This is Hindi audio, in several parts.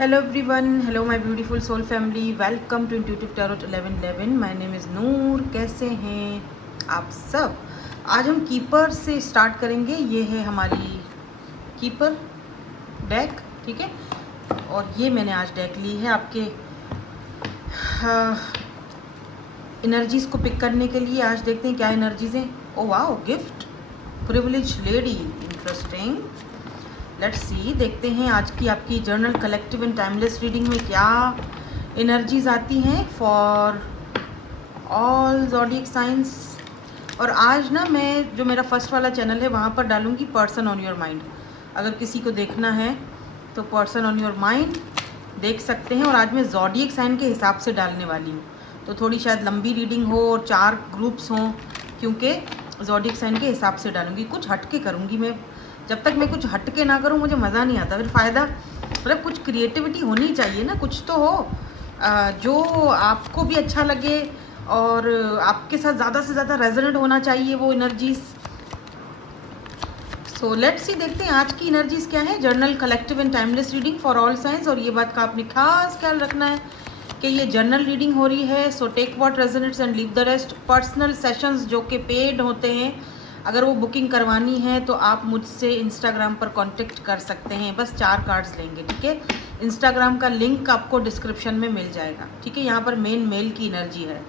Hello everyone, hello my beautiful soul family, welcome to Intuitive Tarot 1111. My name is नूर। कैसे हैं आप सब? आज हम कीपर से स्टार्ट करेंगे। ये है हमारी कीपर डेक, ठीक है। और ये मैंने आज डेक ली है आपके एनर्जीज को पिक करने के लिए। आज देखते हैं क्या एनर्जीज हैं। Oh wow, gift, privilege lady, interesting. Let's see, देखते हैं आज की आपकी journal collective and timeless reading में क्या एनर्जीज आती हैं फॉर ऑल ज़ोडिएक साइंस। और आज ना मैं जो मेरा फर्स्ट वाला चैनल है वहाँ पर डालूंगी पर्सन ऑन योर माइंड। अगर किसी को देखना है तो पर्सन ऑन योर माइंड देख सकते हैं। और आज मैं ज़ोडिएक साइन के हिसाब से डालने वाली हूँ, तो थोड़ी शायद लंबी रीडिंग हो और 4 ग्रुप्स हों, क्योंकि ज़ोडिएक साइन के हिसाब से डालूंगी। कुछ हट के करूँगी मैं। जब तक मैं कुछ हट के ना करूँ मुझे मज़ा नहीं आता, फिर फ़ायदा, मतलब कुछ क्रिएटिविटी होनी चाहिए ना, कुछ तो हो जो आपको भी अच्छा लगे और आपके साथ ज़्यादा से ज़्यादा रेजोनेट होना चाहिए वो एनर्जीज। सो लेट्स सी, देखते हैं आज की एनर्जीज क्या है। Journal collective and timeless reading for all science. और ये बात का आपने खास ख्याल रखना है कि ये जर्नल रीडिंग हो रही है, so take what resonates and leave the rest. Personal sessions जो कि पेड होते हैं, अगर वो बुकिंग करवानी है तो आप मुझसे इंस्टाग्राम पर कांटेक्ट कर सकते हैं। बस 4 कार्ड्स लेंगे, ठीक है। इंस्टाग्राम का लिंक आपको डिस्क्रिप्शन में मिल जाएगा, ठीक है। यहाँ पर मेन मेल की एनर्जी है।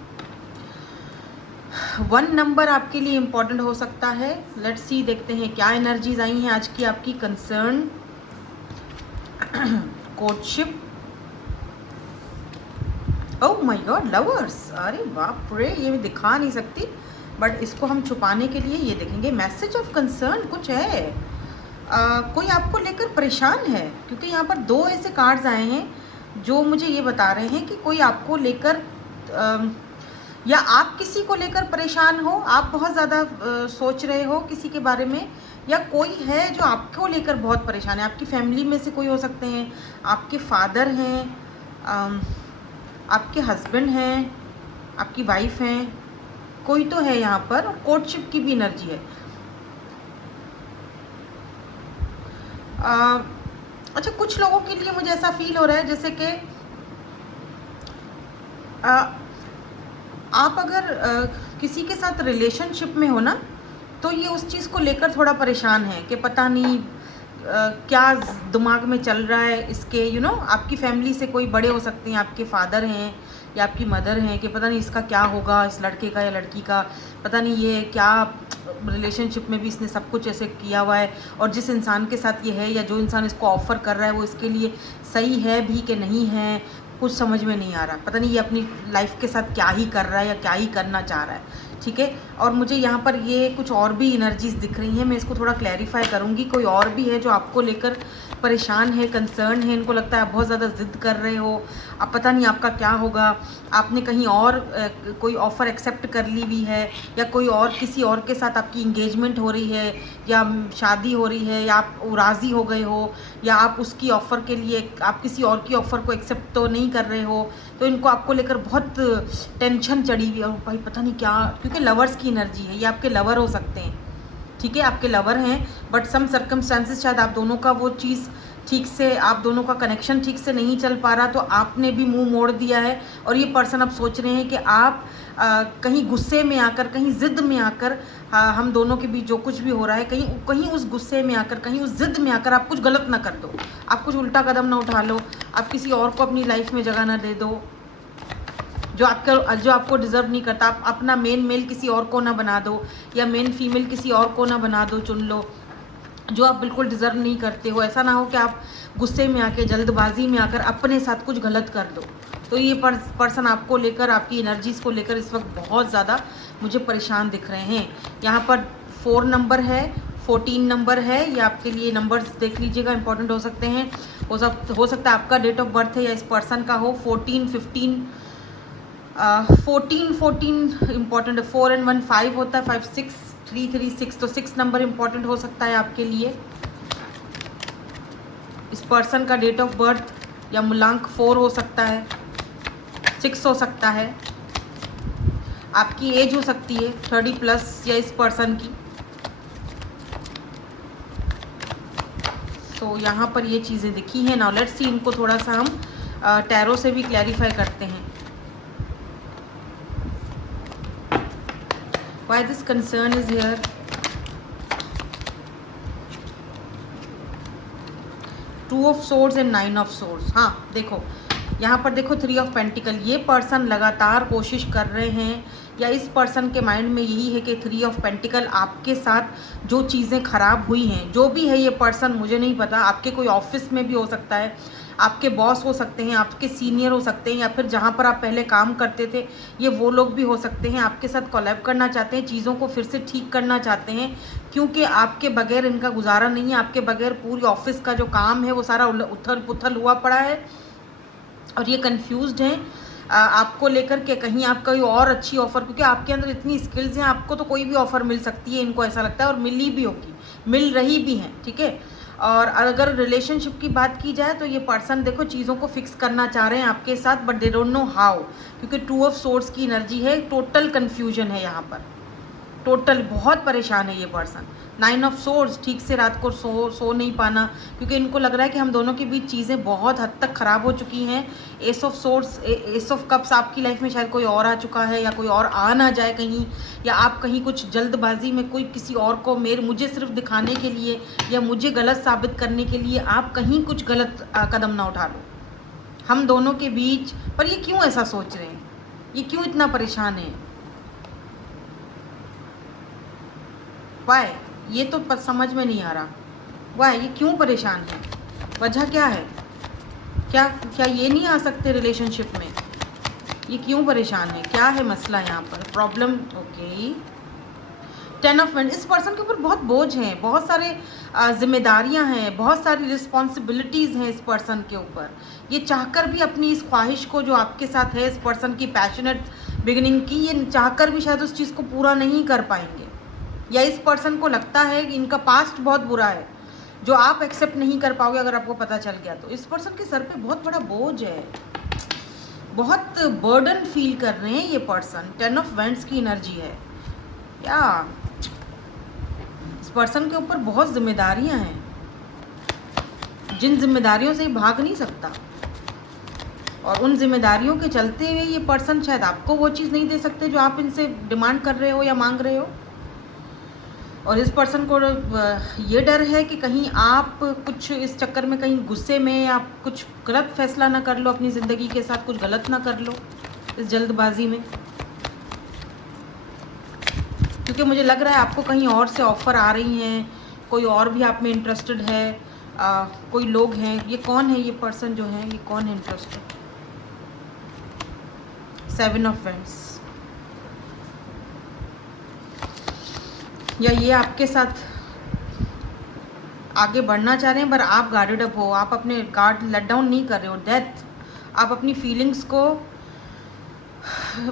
1 नंबर आपके लिए इम्पोर्टेंट हो सकता है। लेट्स सी, देखते हैं क्या एनर्जीज आई हैं आज की आपकी concern courtship. Oh my God, lovers, अरे बाप रे, ये मैं दिखा नहीं सकती, बट इसको हम छुपाने के लिए ये देखेंगे। मैसेज ऑफ कंसर्न कुछ है। कोई आपको लेकर परेशान है, क्योंकि यहाँ पर 2 ऐसे कार्ड्स आए हैं जो मुझे ये बता रहे हैं कि कोई आपको लेकर या आप किसी को लेकर परेशान हो। आप बहुत ज़्यादा सोच रहे हो किसी के बारे में, या कोई है जो आपको लेकर बहुत परेशान है। आपकी फैमिली में से कोई हो सकते हैं, आपके फादर हैं, आपके हस्बैंड हैं, आपकी वाइफ हैं, कोई तो है यहाँ पर। और कोर्टशिप की भी एनर्जी है। अच्छा, कुछ लोगों के लिए मुझे ऐसा फील हो रहा है जैसे कि आप अगर किसी के साथ रिलेशनशिप में हो ना, तो ये उस चीज़ को लेकर थोड़ा परेशान है कि पता नहीं क्या दिमाग में चल रहा है इसके। आपकी फैमिली से कोई बड़े हो सकते हैं, आपके फादर हैं या आपकी मदर हैं, कि पता नहीं इसका क्या होगा, इस लड़के का या लड़की का, पता नहीं ये क्या रिलेशनशिप में भी इसने सब कुछ ऐसे किया हुआ है। और जिस इंसान के साथ ये है या जो इंसान इसको ऑफ़र कर रहा है वो इसके लिए सही है भी कि नहीं है, कुछ समझ में नहीं आ रहा। पता नहीं ये अपनी लाइफ के साथ क्या ही कर रहा है या क्या ही करना चाह रहा है, ठीक है। और मुझे यहाँ पर ये कुछ और भी एनर्जीज दिख रही हैं, मैं इसको थोड़ा क्लैरिफाई करूँगी। कोई और भी है जो आपको लेकर परेशान है, कंसर्न है, इनको लगता है आप बहुत ज़्यादा ज़िद कर रहे हो, अब पता नहीं आपका क्या होगा। आपने कहीं और कोई ऑफ़र एक्सेप्ट कर ली हुई है, या कोई और किसी और के साथ आपकी इंगेजमेंट हो रही है, या शादी हो रही है, या आप राज़ी हो गए हो, या आप उसकी ऑफ़र के लिए आप किसी और की ऑफ़र को एक्सेप्ट तो नहीं कर रहे हो। तो इनको आपको लेकर बहुत टेंशन चढ़ी हुई है। भाई पता नहीं क्या, क्योंकि लवर्स की एनर्जी है, ये आपके लवर हो सकते हैं, ठीक है, आपके लवर हैं। बट सम सर्कमस्टांसेस शायद आप दोनों का वो चीज़ ठीक से, आप दोनों का कनेक्शन ठीक से नहीं चल पा रहा, तो आपने भी मुंह मोड़ दिया है। और ये पर्सन अब सोच रहे हैं कि आप कहीं गुस्से में आकर, कहीं ज़िद में आकर, हम दोनों के बीच जो कुछ भी हो रहा है, कहीं कहीं उस गुस्से में आकर, कहीं उस ज़िद में आकर आप कुछ गलत ना कर दो, आप कुछ उल्टा कदम ना उठा लो, आप किसी और को अपनी लाइफ में जगह ना दे दो जो आपको डिज़र्व नहीं करता। आप अपना मेन मेल किसी और को ना बना दो, या मेन फीमेल किसी और को ना बना दो, चुन लो जो आप बिल्कुल डिज़र्व नहीं करते हो। ऐसा ना हो कि आप गुस्से में आके, जल्दबाजी में आकर अपने साथ कुछ गलत कर दो। तो ये पर्सन आपको लेकर, आपकी एनर्जीज़ को लेकर इस वक्त बहुत ज़्यादा मुझे परेशान दिख रहे हैं। यहाँ पर 4 नंबर है, 14 नंबर है, ये आपके लिए नंबर्स देख लीजिएगा, इंपॉर्टेंट हो सकते हैं। हो सकता है आपका डेट ऑफ बर्थ है या इस पर्सन का हो। 14 15 14 इम्पॉर्टेंट है। 4 and 1 5 होता है, 5 6 3 3 6, तो 6 नंबर इम्पॉर्टेंट हो सकता है आपके लिए। इस पर्सन का डेट ऑफ बर्थ या मूलांक 4 हो सकता है, 6 हो सकता है। आपकी एज हो सकती है 30+ या इस पर्सन की सो यहाँ पर ये चीज़ें दिखी हैं। नाउ लेट्स सी, इनको थोड़ा सा हम टैरो से भी क्लैरिफाई करते हैं। Why this concern is here. Two of swords and nine of swords. हाँ देखो, यहाँ पर देखो थ्री ऑफ पेंटिकल। ये पर्सन लगातार कोशिश कर रहे हैं, या इस पर्सन के माइंड में यही है कि थ्री ऑफ पेंटिकल आपके साथ जो चीज़ें ख़राब हुई हैं, जो भी है ये पर्सन मुझे नहीं पता, आपके कोई ऑफिस में भी हो सकता है, आपके बॉस हो सकते हैं, आपके सीनियर हो सकते हैं, या फिर जहाँ पर आप पहले काम करते थे ये वो लोग भी हो सकते हैं। आपके साथ कोलैब करना चाहते हैं, चीज़ों को फिर से ठीक करना चाहते हैं, क्योंकि आपके बगैर इनका गुजारा नहीं है। आपके बगैर पूरी ऑफिस का जो काम है वो सारा उथल पुथल हुआ पड़ा है, और ये कंफ्यूज्ड हैं आपको लेकर के। कहीं आप कोई और अच्छी ऑफ़र, क्योंकि आपके अंदर इतनी स्किल्स हैं, आपको तो कोई भी ऑफ़र मिल सकती है, इनको ऐसा लगता है, और मिली भी होगी, मिल रही भी हैं, ठीक है। और अगर रिलेशनशिप की बात की जाए तो ये पर्सन देखो चीज़ों को फिक्स करना चाह रहे हैं आपके साथ, but they don't know how, क्योंकि टू ऑफ सोर्ड्स की एनर्जी है। टोटल कन्फ्यूजन है यहाँ पर, टोटल बहुत परेशान है ये पर्सन। नाइन ऑफ सोर्ड्स, ठीक से रात को सो नहीं पाना, क्योंकि इनको लग रहा है कि हम दोनों के बीच चीज़ें बहुत हद तक ख़राब हो चुकी हैं। S of swords, S of cups, आपकी लाइफ में शायद कोई और आ चुका है, या कोई और आ ना जाए कहीं, या आप कहीं कुछ जल्दबाजी में कोई किसी और को मुझे सिर्फ दिखाने के लिए या मुझे गलत साबित करने के लिए आप कहीं कुछ गलत कदम ना उठा लो हम दोनों के बीच। पर ये क्यों ऐसा सोच रहे हैं, ये क्यों इतना परेशान है, वाई, ये तो समझ में नहीं आ रहा। वाई, ये क्यों परेशान है, वजह क्या है, क्या क्या ये नहीं आ सकते रिलेशनशिप में, ये क्यों परेशान है, क्या है मसला यहाँ पर, प्रॉब्लम। ओके, 10 ऑफ वांड्स, इस पर्सन के ऊपर बहुत बोझ हैं, बहुत सारे जिम्मेदारियां हैं, बहुत सारी रिस्पॉन्सिबिलिटीज़ हैं इस पर्सन के ऊपर। ये चाहकर भी अपनी इस ख्वाहिश को जो आपके साथ है, इस पर्सन की पैशनेट बिगिनिंग की, ये चाहकर भी शायद उस चीज़ को पूरा नहीं कर पाएंगे, या इस पर्सन को लगता है कि इनका पास्ट बहुत बुरा है जो आप एक्सेप्ट नहीं कर पाओगे अगर आपको पता चल गया तो। इस पर्सन के सर पे बहुत बड़ा बोझ है, बहुत बर्डन फील कर रहे हैं ये पर्सन। 10 ऑफ वांड्स की एनर्जी है, या इस पर्सन के ऊपर बहुत जिम्मेदारियां हैं, जिन जिम्मेदारियों से ये भाग नहीं सकता, और उन जिम्मेदारियों के चलते हुए ये पर्सन शायद आपको वो चीज़ नहीं दे सकते जो आप इनसे डिमांड कर रहे हो या मांग रहे हो। और इस पर्सन को ये डर है कि कहीं आप कुछ इस चक्कर में, कहीं गुस्से में आप कुछ गलत फैसला ना कर लो, अपनी ज़िंदगी के साथ कुछ गलत ना कर लो इस जल्दबाजी में, क्योंकि मुझे लग रहा है आपको कहीं और से ऑफ़र आ रही हैं, कोई और भी आप में इंटरेस्टेड है, कोई लोग हैं। ये कौन है, ये पर्सन जो है, ये कौन है इंटरेस्टेड। 7 ऑफ वांड्स, या ये आपके साथ आगे बढ़ना चाह रहे हैं, पर आप गार्डेड अप हो, आप अपने गार्ड लेट डाउन नहीं कर रहे हो। डेथ, आप अपनी फीलिंग्स को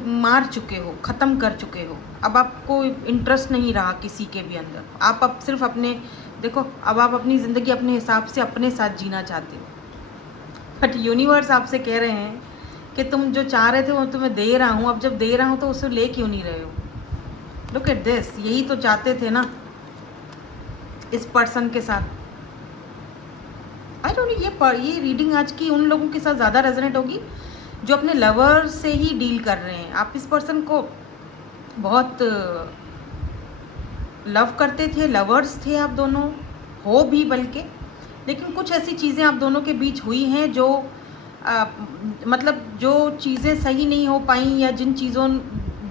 मार चुके हो, ख़त्म कर चुके हो, अब आपको इंटरेस्ट नहीं रहा किसी के भी अंदर। आप अब सिर्फ अपने, देखो अब आप अपनी ज़िंदगी अपने हिसाब से अपने साथ जीना चाहते हो। बट यूनिवर्स आपसे कह रहे हैं कि तुम जो चाह रहे थे वो तुम्हें दे रहा हूँ, अब जब दे रहा हूँ तो उसे ले क्यों नहीं रहे हो। लुक एट दिस, यही तो चाहते थे ना इस पर्सन के साथ। आई डोंट नो, ये रीडिंग आज की उन लोगों के साथ ज़्यादा रेजोनेट होगी जो अपने लवर से ही डील कर रहे हैं। आप इस पर्सन को बहुत लव करते थे, लवर्स थे आप दोनों, हो भी बल्कि, लेकिन कुछ ऐसी चीज़ें आप दोनों के बीच हुई हैं जो मतलब जो चीज़ें सही नहीं हो पाई, या जिन चीज़ों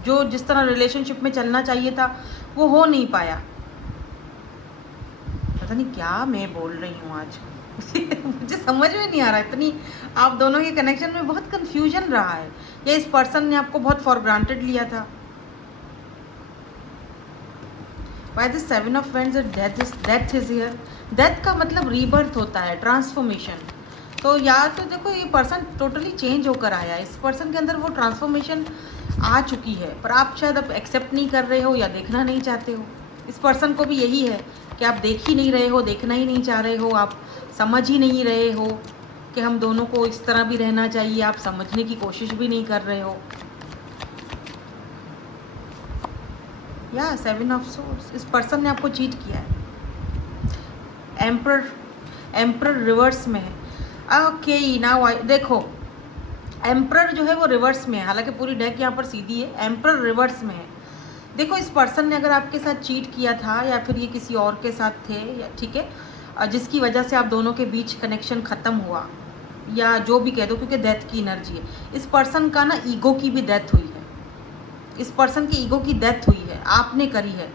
जो जिस तरह रिलेशनशिप में चलना चाहिए था वो हो नहीं पाया। पता नहीं क्या मैं बोल रही हूँ आज मुझे समझ में नहीं आ रहा, इतनी आप दोनों के कनेक्शन में बहुत कंफ्यूजन रहा है, या इस पर्सन ने आपको बहुत फॉर ग्रांटेड लिया था। By the 7 of Wands, death is here. Death का मतलब रीबर्थ होता है, ट्रांसफॉर्मेशन। तो या तो देखो ये पर्सन टोटली चेंज होकर आया है, इस पर्सन के अंदर वो ट्रांसफॉर्मेशन आ चुकी है, पर आप शायद अब एक्सेप्ट नहीं कर रहे हो या देखना नहीं चाहते हो। इस पर्सन को भी यही है कि आप देख ही नहीं रहे हो, देखना ही नहीं चाह रहे हो, आप समझ ही नहीं रहे हो कि हम दोनों को इस तरह भी रहना चाहिए, आप समझने की कोशिश भी नहीं कर रहे हो। या 7 ऑफ सोर्ड्स, इस पर्सन ने आपको चीट किया है। एम्परर रिवर्स में है। ओके नाउ देखो एम्परर जो है वो रिवर्स में है, हालांकि पूरी डेक यहाँ पर सीधी है, एम्परर रिवर्स में है। देखो इस पर्सन ने अगर आपके साथ चीट किया था या फिर ये किसी और के साथ थे, या ठीक है, जिसकी वजह से आप दोनों के बीच कनेक्शन ख़त्म हुआ या जो भी कह दो, क्योंकि डेथ की एनर्जी है। इस पर्सन का ना ईगो की भी डेथ हुई है, इस पर्सन की ईगो की डेथ हुई है, आपने करी है।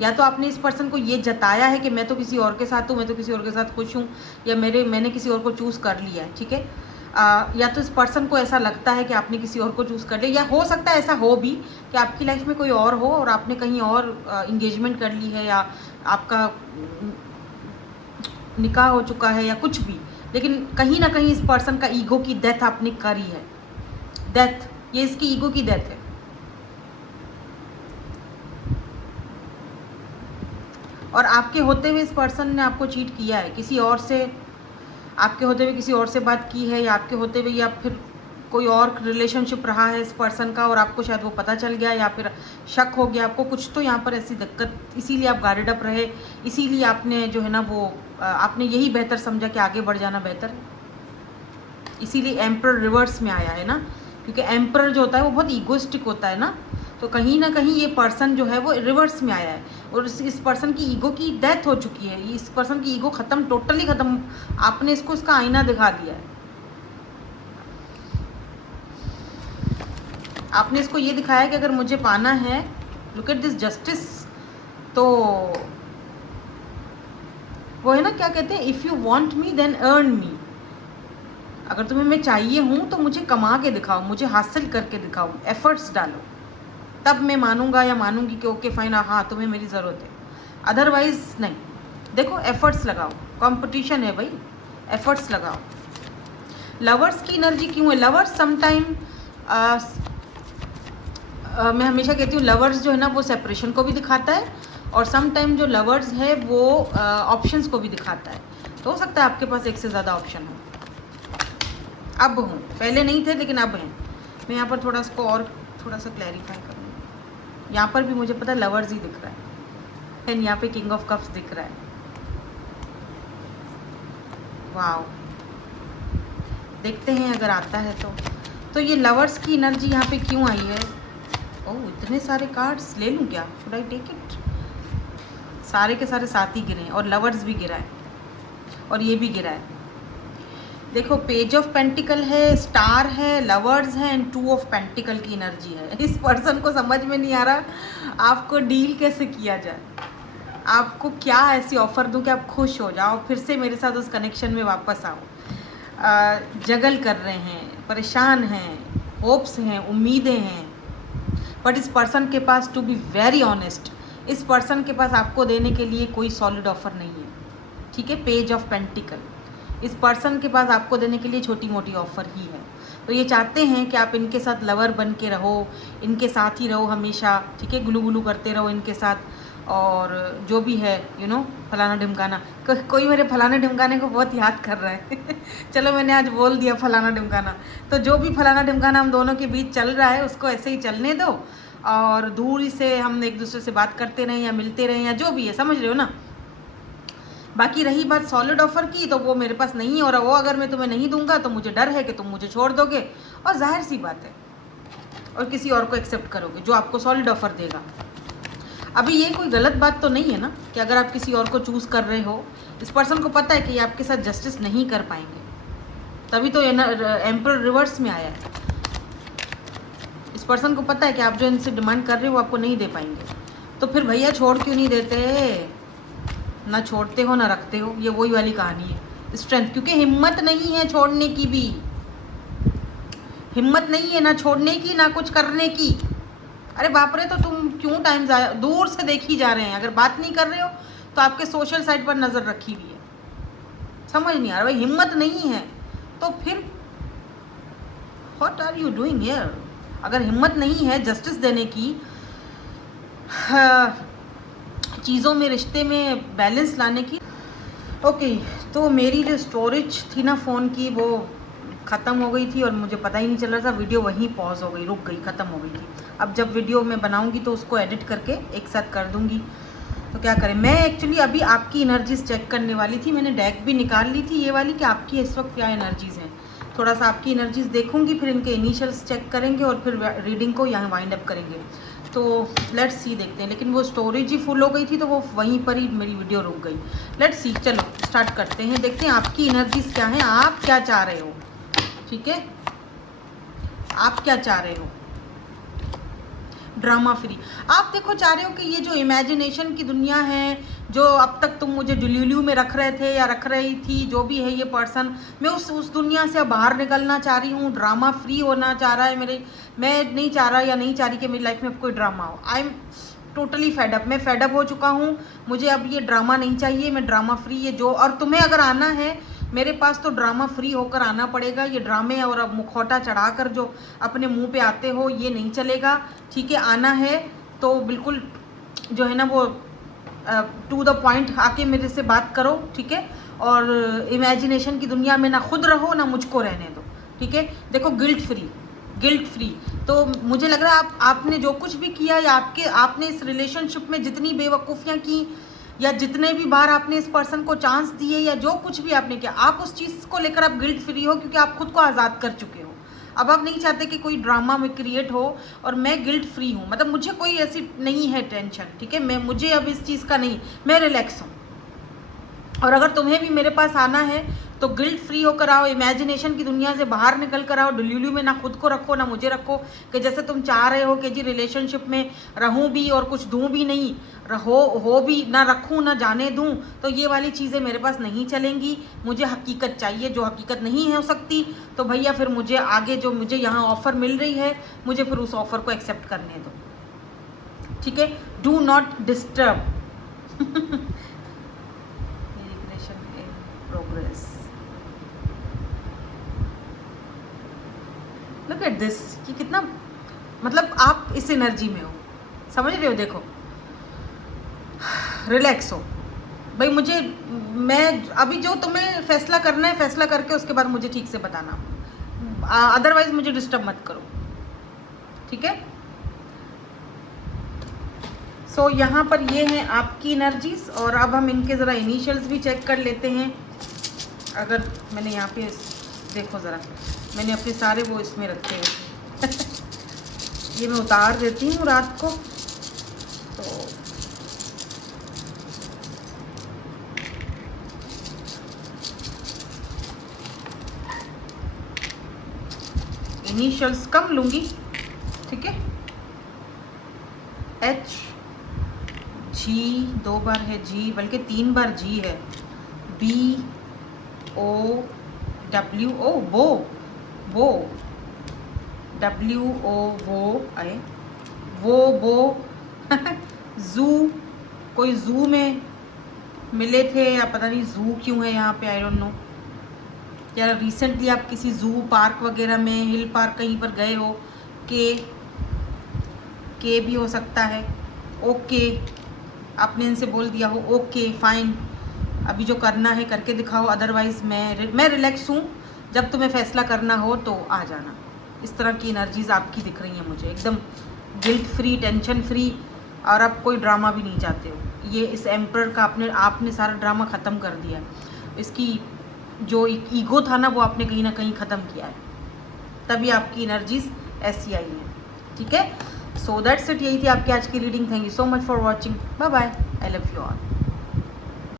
या तो आपने इस पर्सन को ये जताया है कि मैं तो किसी और के साथ हूँ, मैं तो किसी और के साथ खुश हूँ, या मैंने किसी और को चूज़ कर लिया है, ठीक है। या तो इस पर्सन को ऐसा लगता है कि आपने किसी और को चूज़ कर लिया, या हो सकता है ऐसा हो भी कि आपकी लाइफ में कोई और हो और आपने कहीं और इंगेजमेंट कर ली है, या आपका निकाह हो चुका है या कुछ भी, लेकिन कहीं ना कहीं इस पर्सन का ईगो की डेथ आपने करी है। डेथ, ये इसकी ईगो की डेथ है। और आपके होते हुए इस पर्सन ने आपको चीट किया है, किसी और से, आपके होते हुए किसी और से बात की है, या आपके होते हुए या फिर कोई और रिलेशनशिप रहा है इस पर्सन का और आपको शायद वो पता चल गया, या फिर शक हो गया आपको कुछ, तो यहाँ पर ऐसी दिक्कत, इसीलिए आप गार्डेड अप रहे, इसीलिए आपने जो है ना वो आपने यही बेहतर समझा कि आगे बढ़ जाना बेहतर है, इसीलिए एम्परर रिवर्स में आया है ना, क्योंकि एम्परर जो होता है वो बहुत ईगोइस्टिक होता है ना, तो कहीं ना कहीं ये पर्सन जो है वो रिवर्स में आया है और इस पर्सन की ईगो की डेथ हो चुकी है, इस पर्सन की ईगो ख़त्म, टोटली ख़त्म, आपने इसको इसका आईना दिखा दिया है, आपने इसको ये दिखाया कि अगर मुझे पाना है, लुक एट दिस जस्टिस, तो वो है ना क्या कहते हैं, if you want me then earn me, अगर तुम्हें मैं चाहिए हूँ तो मुझे कमा के दिखाओ, मुझे हासिल करके दिखाओ, एफर्ट्स डालो, तब मैं मानूंगा या मानूंगी कि ओके फाइन, हाँ तुम्हें मेरी ज़रूरत है, अदरवाइज नहीं। देखो एफर्ट्स लगाओ, कंपटीशन है भाई, एफर्ट्स लगाओ। लवर्स की एनर्जी क्यों है? लवर्स समटाइम मैं हमेशा कहती हूँ लवर्स जो है ना वो सेपरेशन को भी दिखाता है, और समटाइम जो लवर्स है वो ऑप्शंस को भी दिखाता है। तो हो सकता है आपके पास एक से ज़्यादा ऑप्शन हो, अब हूँ, पहले नहीं थे लेकिन अब हैं। मैं यहाँ पर थोड़ा इसको और थोड़ा सा क्लैरिफाई करूँगी। यहाँ पर भी मुझे पता है लवर्स ही दिख रहा है, एंड यहाँ पे किंग ऑफ कप्स दिख रहा है। वाओ, देखते हैं अगर आता है तो ये लवर्स की एनर्जी यहाँ पे क्यों आई है? ओह इतने सारे कार्ड्स ले लूँ क्या? Should I take it? सारे के सारे साथ ही गिरे हैं और लवर्स भी गिरा है और ये भी गिरा है। देखो पेज ऑफ पेंटिकल है, स्टार है, लवर्स है एंड 2 ऑफ पेंटिकल की एनर्जी है। इस पर्सन को समझ में नहीं आ रहा आपको डील कैसे किया जाए, आपको क्या ऐसी ऑफ़र दूं कि आप खुश हो जाओ, फिर से मेरे साथ उस कनेक्शन में वापस आओ। जगल कर रहे हैं, परेशान हैं, होप्स हैं, उम्मीदें हैं, बट इस पर्सन के पास, टू बी वेरी ऑनेस्ट, इस पर्सन के पास आपको देने के लिए कोई सॉलिड ऑफ़र नहीं है। ठीक है, पेज ऑफ पेंटिकल, इस पर्सन के पास आपको देने के लिए छोटी मोटी ऑफ़र ही है। तो ये चाहते हैं कि आप इनके साथ लवर बन के रहो, इनके साथ ही रहो हमेशा, ठीक है, गुलू गुलू करते रहो इनके साथ, और जो भी है फलाना ढिमकाना। कोई मेरे फलाने ढिमकाने को बहुत याद कर रहा है चलो मैंने आज बोल दिया फलाना ढिमकाना, तो जो भी फलाना ढिमकाना हम दोनों के बीच चल रहा है उसको ऐसे ही चलने दो, और दूर से हम एक दूसरे से बात करते रहें या मिलते रहें या जो भी है, समझ रहे हो ना। बाकी रही बात सॉलिड ऑफ़र की, तो वो मेरे पास नहीं है, और वो अगर मैं तुम्हें नहीं दूंगा तो मुझे डर है कि तुम मुझे छोड़ दोगे, और जाहिर सी बात है, और किसी और को एक्सेप्ट करोगे जो आपको सॉलिड ऑफ़र देगा। अभी ये कोई गलत बात तो नहीं है ना कि अगर आप किसी और को चूज़ कर रहे हो, इस पर्सन को पता है कि ये आपके साथ जस्टिस नहीं कर पाएंगे, तभी तो एम्परर रिवर्स में आया है। इस पर्सन को पता है कि आप जो इनसे डिमांड कर रहे हो वो आपको नहीं दे पाएंगे, तो फिर भैया छोड़ क्यों नहीं देते? ना छोड़ते हो ना रखते हो, ये वही वाली कहानी है। स्ट्रेंथ, क्योंकि हिम्मत नहीं है छोड़ने की भी, हिम्मत नहीं है ना छोड़ने की ना कुछ करने की। अरे बाप रे, तो तुम क्यों टाइम दूर से देख ही जा रहे हैं, अगर बात नहीं कर रहे हो तो आपके सोशल साइट पर नज़र रखी हुई है। समझ नहीं आ रहा भाई, हिम्मत नहीं है तो फिर what are you doing here? अगर हिम्मत नहीं है जस्टिस देने की, चीज़ों में, रिश्ते में बैलेंस लाने की, ओके, तो मेरी जो स्टोरेज थी ना फ़ोन की वो ख़त्म हो गई थी और मुझे पता ही नहीं चल रहा था, वीडियो वहीं पॉज हो गई, रुक गई, ख़त्म हो गई थी। अब जब वीडियो मैं बनाऊंगी तो उसको एडिट करके एक साथ कर दूंगी। तो क्या करें, मैं एक्चुअली अभी आपकी एनर्जीज चेक करने वाली थी, मैंने डेक भी निकाल ली थी ये वाली कि आपकी इस वक्त क्या एनर्जीज हैं। थोड़ा सा आपकी एनर्जीज देखूंगी, फिर इनके इनिशियल्स चेक करेंगे और फिर रीडिंग को यहाँ वाइंड अप करेंगे। तो लेट्स सी, देखते हैं। लेकिन वो स्टोरेज ही फुल हो गई थी तो वो वहीं पर ही मेरी वीडियो रुक गई। लेट्स सी, चलो स्टार्ट करते हैं, देखते हैं आपकी एनर्जीज क्या हैं, आप क्या चाह रहे हो। ठीक है, आप क्या चाह रहे हो। ड्रामा फ्री आप देखो चाह रहे हो कि ये जो इमेजिनेशन की दुनिया है, जो अब तक तुम मुझे डिल्यूल्यू में रख रहे थे या रख रही थी, जो भी है ये पर्सन, मैं उस दुनिया से बाहर निकलना चाह रही हूँ। ड्रामा फ्री होना चाह रहा है मैं नहीं चाह रहा या नहीं चाह रही कि मेरी लाइफ में कोई ड्रामा हो। आई एम टोटली फेडअप, मैं फेडअप हो चुका हूँ, मुझे अब ये ड्रामा नहीं चाहिए, मैं ड्रामा फ्री ये जो। और तुम्हें अगर आना है मेरे पास तो ड्रामा फ्री होकर आना पड़ेगा। ये ड्रामे और अब मुखौटा चढ़ाकर जो अपने मुंह पे आते हो ये नहीं चलेगा। ठीक है, आना है तो बिल्कुल जो है ना वो टू द पॉइंट आके मेरे से बात करो। ठीक है, और इमेजिनेशन की दुनिया में ना खुद रहो ना मुझको रहने दो। ठीक है, देखो गिल्ट फ्री तो मुझे लग रहा है आपने जो कुछ भी किया या आपने इस रिलेशनशिप में जितनी बेवकूफ़ियाँ की या जितने भी बार आपने इस पर्सन को चांस दिए या जो कुछ भी आपने किया, आप उस चीज़ को लेकर आप गिल्ट फ्री हो क्योंकि आप खुद को आज़ाद कर चुके हो। अब आप नहीं चाहते कि कोई ड्रामा में क्रिएट हो, और मैं गिल्ट फ्री हूँ, मतलब मुझे कोई ऐसी नहीं है टेंशन। ठीक है, मुझे अब इस चीज़ का नहीं, मैं रिलैक्स हूँ। और अगर तुम्हें भी मेरे पास आना है तो गिल्ट फ्री होकर आओ, इमेजिनेशन की दुनिया से बाहर निकल कर आओ। डिल्यूल्यू में ना खुद को रखो ना मुझे रखो कि जैसे तुम चाह रहे हो कि जी रिलेशनशिप में रहूं भी और कुछ दूं भी नहीं, हो भी ना, रखूं ना जाने दूं, तो ये वाली चीज़ें मेरे पास नहीं चलेंगी। मुझे हकीकत चाहिए, जो हकीकत नहीं हो सकती तो भैया फिर मुझे आगे जो मुझे यहाँ ऑफ़र मिल रही है मुझे फिर उस ऑफ़र को एक्सेप्ट करने दो। ठीक है, do not disturb. Progress, look at this, कि कितना मतलब आप इस एनर्जी में हो, समझ रहे हो। देखो रिलैक्स हो भाई, मैं अभी जो तुम्हें फैसला करना है फैसला करके उसके बाद मुझे ठीक से बताना, अदरवाइज मुझे डिस्टर्ब मत करो। ठीक है, सो यहाँ पर ये हैं आपकी एनर्जीज, और अब हम इनके ज़रा इनिशियल्स भी चेक कर लेते हैं। अगर मैंने यहाँ पे देखो ज़रा, मैंने अपने सारे वो इसमें रखे हैं ये मैं उतार देती हूँ रात को। तो इनिशियल्स कम लूँगी। ठीक है, एच जी 2 बार है, जी बल्कि 3 बार जी है, बी ओ डब्ल्यू ओ वो डब्ल्यू ओ वो आए वो जू, कोई जू में मिले थे या पता नहीं जू क्यों है यहाँ पे, आई डोंट नो। या रिसेंटली आप किसी जू पार्क वगैरह में, हिल पार्क कहीं पर गए हो, के भी हो सकता है। ओके, आपने इनसे बोल दिया हो ओके फाइन, अभी जो करना है करके दिखाओ, अदरवाइज़ मैं रिलैक्स हूँ, जब तुम्हें फैसला करना हो तो आ जाना। इस तरह की एनर्जीज आपकी दिख रही हैं मुझे, एकदम गिल्ट फ्री, टेंशन फ्री, और आप कोई ड्रामा भी नहीं चाहते हो। ये इस एम्पर का आपने सारा ड्रामा ख़त्म कर दिया, इसकी जो ईगो था ना वो आपने कहीं ना कहीं ख़त्म किया है, तभी आपकी एनर्जीज ऐसी आई हैं। ठीक है, सो दैट्स इट, यही थी आपकी आज की reading. Thank you so much for watching, bye bye, I love you all.